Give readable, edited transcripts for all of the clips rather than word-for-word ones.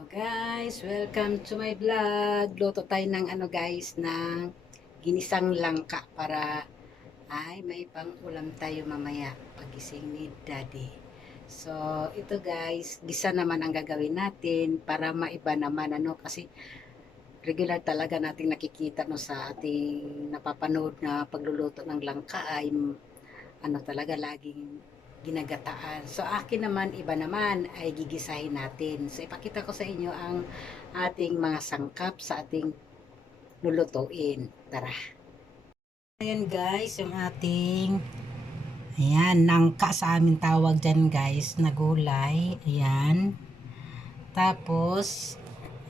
Hello guys, welcome to my vlog. Luto tayo ng guys, ng ginisang langka para ay may pang-ulam tayo mamaya pagising ni Daddy. So, ito guys, gisa naman ang gagawin natin para maiba naman kasi regular talaga nating nakikita no sa ating napapanood na pagluluto ng langka ay talaga laging ginagataan. So akin naman, iba naman ay gigisahin natin. So ipakita ko sa inyo ang ating mga sangkap sa ating lulutuin. Tara. Ayan guys, yung ating nangka sa amin tawag dyan guys, na gulay. Ayan. Tapos,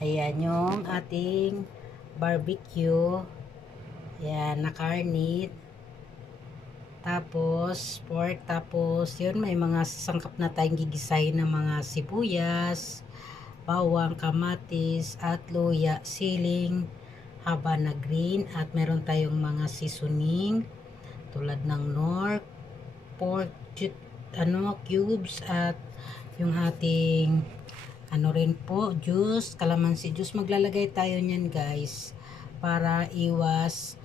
ayan yung ating barbecue. Ayan, na karnit. Tapos, pork. Tapos, yun, may mga sangkap na tayong gigisay ng mga sibuyas, bawang, kamatis, at luya, siling, haba na green. At meron tayong mga seasoning, tulad ng nor, pork, cubes, at yung ating, rin po, juice, calamansi juice. Maglalagay tayo niyan guys, para iwas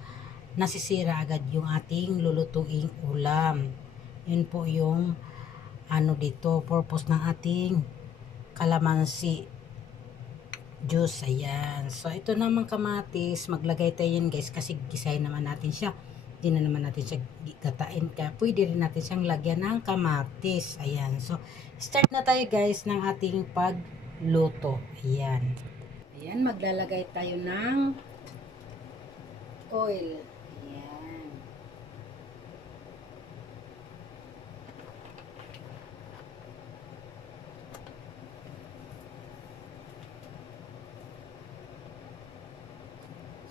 nasisira agad yung ating lulutuing ulam. Yun po yung dito, purpose ng ating calamansi juice. Ayan. So, ito naman kamatis. Maglagay tayo yan guys kasi gisahin naman natin siya. Hindi na naman natin siya gatain. Kaya pwede rin natin siyang lagyan ng kamatis. Ayan. So, start na tayo guys ng ating pagluto. Ayan. Ayan. Maglalagay tayo ng oil. Ayan.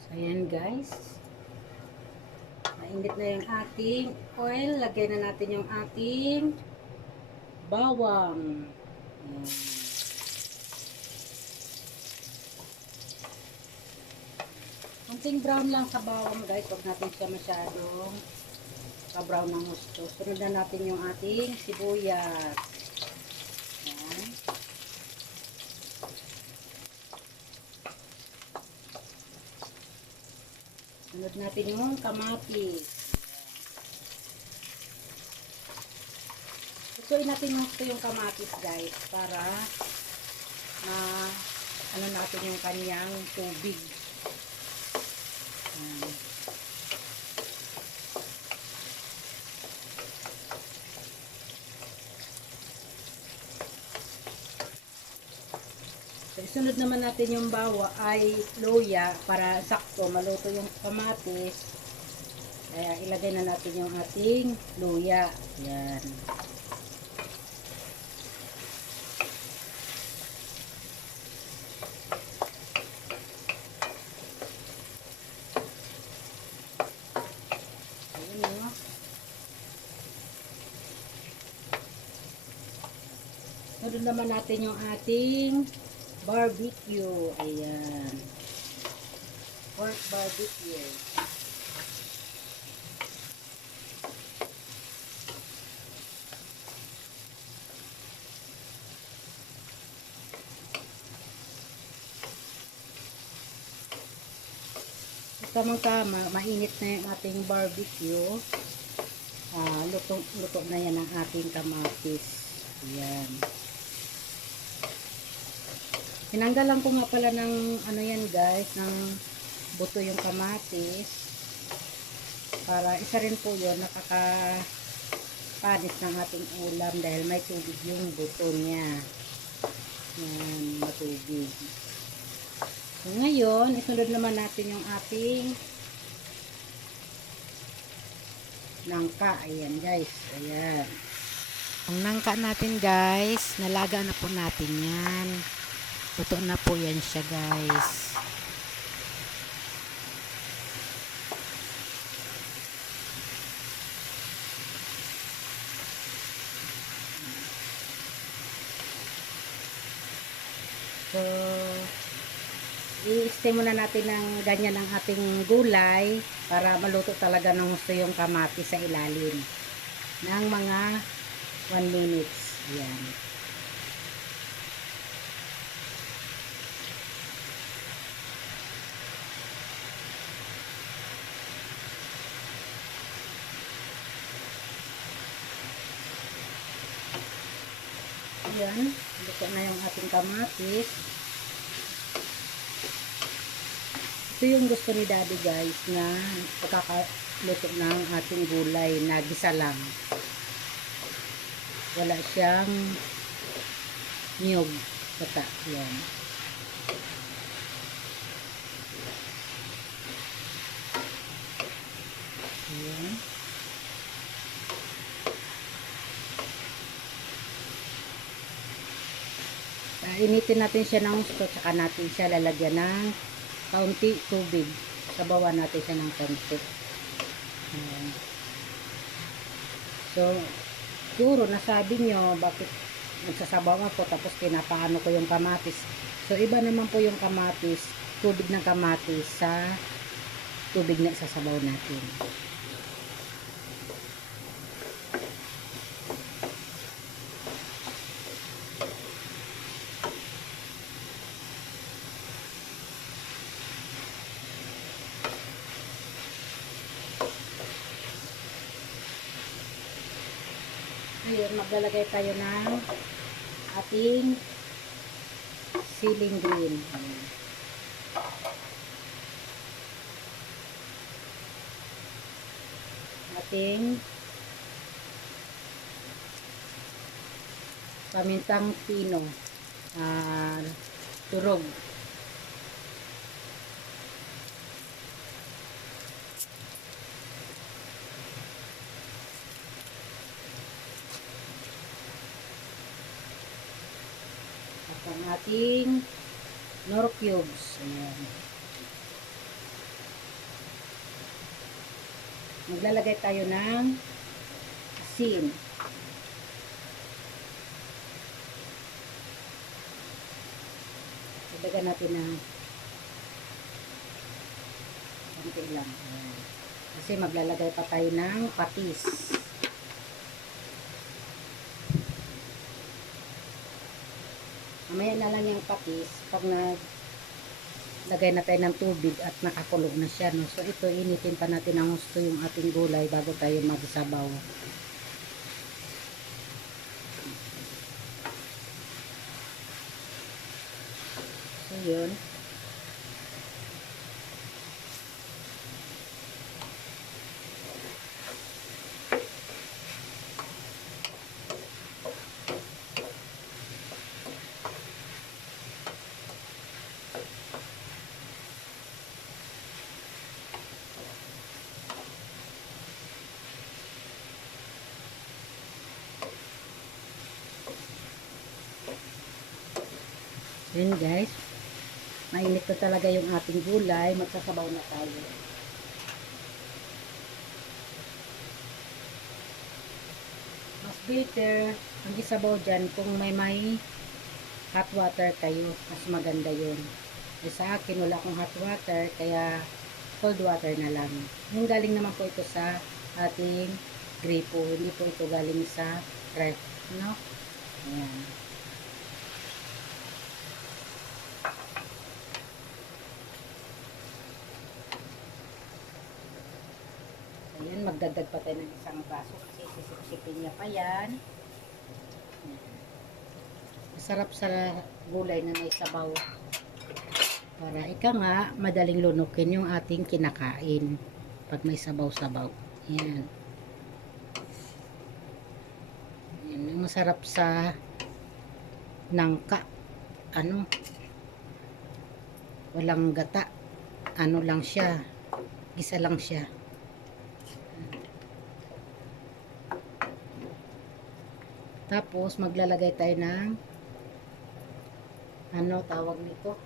So, ayan guys. Mainit na yung ating oil. Lagay na natin yung ating bawang. Ayan. Konting brown lang sa bawang guys. Huwag natin siya masyadong ka-brown ng gusto. Sunod na natin yung ating sibuyas. Ayan. Sunod natin yung kamatis. Lutuin natin yung kamatis guys para natin yung kanyang tubig. Ayan. So, isunod naman natin yung luya para sakto maluto yung kamatis. Kaya ilagay na natin yung ating luya. Yan. Ayan o. Sunod naman natin yung ating barbecue. Ayan. Pork barbecue. Tamang-tama, mainit na yung ating barbecue. Luto na yan ang ating kamatis. Ayan. Tinanggalan ko nga pala ng yan guys, ng buto yung kamatis. Para isa rin po yun, nakakapanis ng ating ulam dahil may tubig yung buto niya. Yan, matubig. So, ngayon, isunod naman natin yung ating nangka. Ayan guys. Ayan. Ang nangka natin guys, nalaga na po natin yan. Luto na po yan siya guys. So, i-stay muna natin ng ganyan ang ating gulay para maluto talaga ng gusto yung kamatis sa ilalim ng mga 1 minutes. Ayan. Ayan, luto na yung ating kamatis. Ito yung gusto ni Daddy guys na pagkakaluto ng ating gulay na gisa lang. Wala siyang niyog. Bata. Ayan. Ayan. Initin natin siya ng gusto, tsaka natin siya lalagyan ng kaunti tubig. Sabawan natin siya ng kaunti. Ayan. So, siguro nasabi nyo bakit nagsasabaw ako tapos pinapaano ko yung kamatis. So, iba naman po yung kamatis, tubig ng kamatis sa tubig na isasabaw natin. Ngayon, maglalagay tayo ng ating ceiling green. Ating pamintang pino. Turog. Ang ating nor cubes. Ayan. Maglalagay tayo ng asin. Ilagay natin ng konti lang. Ayan. Kasi maglalagay pa tayo ng patis. Mamaya na lang yung patis pag naglagay na tayo ng tubig at nakakulog na siya. No? So ito, initin pa natin ng gusto yung ating gulay bago tayo magsabaw. So yun. Yun guys, mainit na talaga yung ating gulay, magsasabaw na tayo. Mas better ang isabaw dyan kung may hot water kayo, mas maganda yun. E sa akin wala akong hot water, kaya cold water na lang. Yung galing naman po ito sa ating gripo, hindi po ito galing sa ref, no? Ayan. Ayan, magdagdag pa tayo ng isang baso kasi sisip-sipin niya pa yan. Masarap sa gulay na may sabaw. Para ika nga, madaling lunukin yung ating kinakain pag may sabaw-sabaw. Ayan. Ayan, masarap sa nangka. Ano? Walang gata. Ano lang siya. Gisa lang siya. Tapos maglalagay tayo ng ano tawag nito?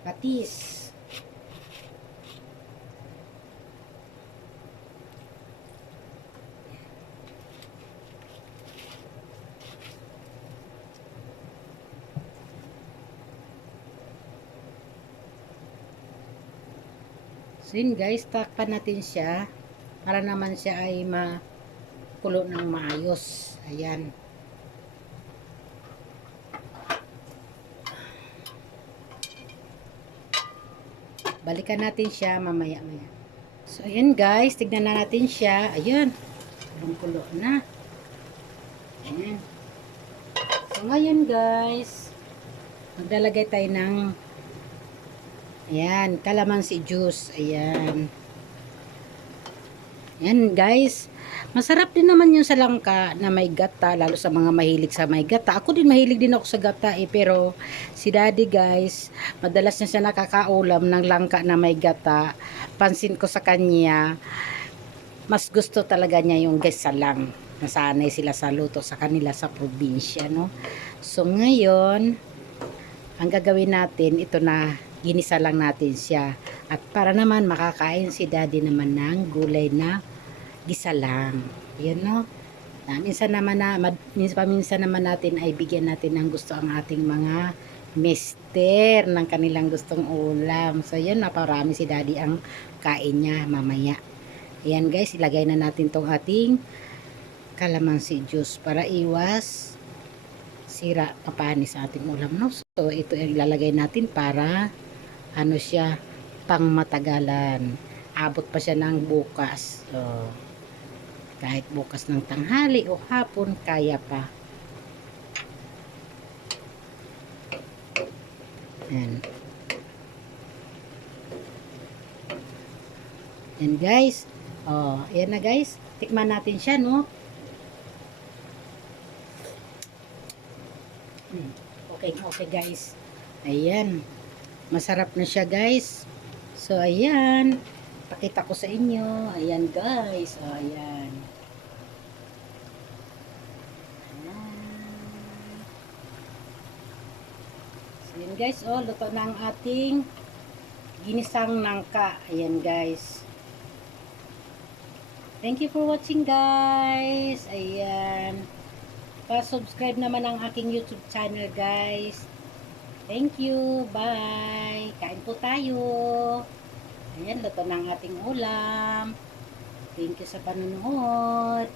Patis. So yun guys, takpan natin siya para naman siya ay makulo ng maayos. Ayan. Balikan natin siya mamaya-maya. So ayan guys, tignan na natin siya. Ayan. Kulo na. Ayan. ngayon guys, maglalagay tayo ng ayan, calamansi juice. Ayan. Ayan guys. Masarap din naman yung sa langka na may gata, lalo sa mga mahilig sa may gata. Ako din mahilig din ako sa gata pero si daddy guys, madalas na siya nakakaulam ng langka na may gata. Pansin ko sa kanya, mas gusto talaga niya yung gesalang. Nasanay sila sa luto sa kanila sa probinsya, no? So ngayon, ang gagawin natin, ito na, ginisa lang natin siya. At para naman makakain si daddy naman ng gulay na gisa lang. Yan, no? Minsan naman paminsan naman natin ay bigyan natin ng gusto ang ating mga mister ng kanilang gustong ulam. So yan, naparami si daddy ang kain niya mamaya. Ayan guys, ilagay na natin tong ating calamansi juice para iwas sira kapanis sa ating ulam, no? So ito ang ilalagay natin para ano siya, pang matagalan. Abot pa siya ng bukas. So, kahit bukas ng tanghali o hapon, kaya pa. Ayan. Ayan guys. Oh, ayan na guys. Tikman natin siya, no? Okay guys. Ayan. Masarap na siya guys. So ayan, pakita ko sa inyo. Ayan guys. O ayan. So ayan guys, luto na ang ating ginisang nangka. Ayan guys. Thank you for watching guys. Ayan. Pa-subscribe naman ang aking YouTube channel guys. Thank you. Bye. Kain po tayo. Ayan, luto na ang ating ulam. Thank you sa panonood.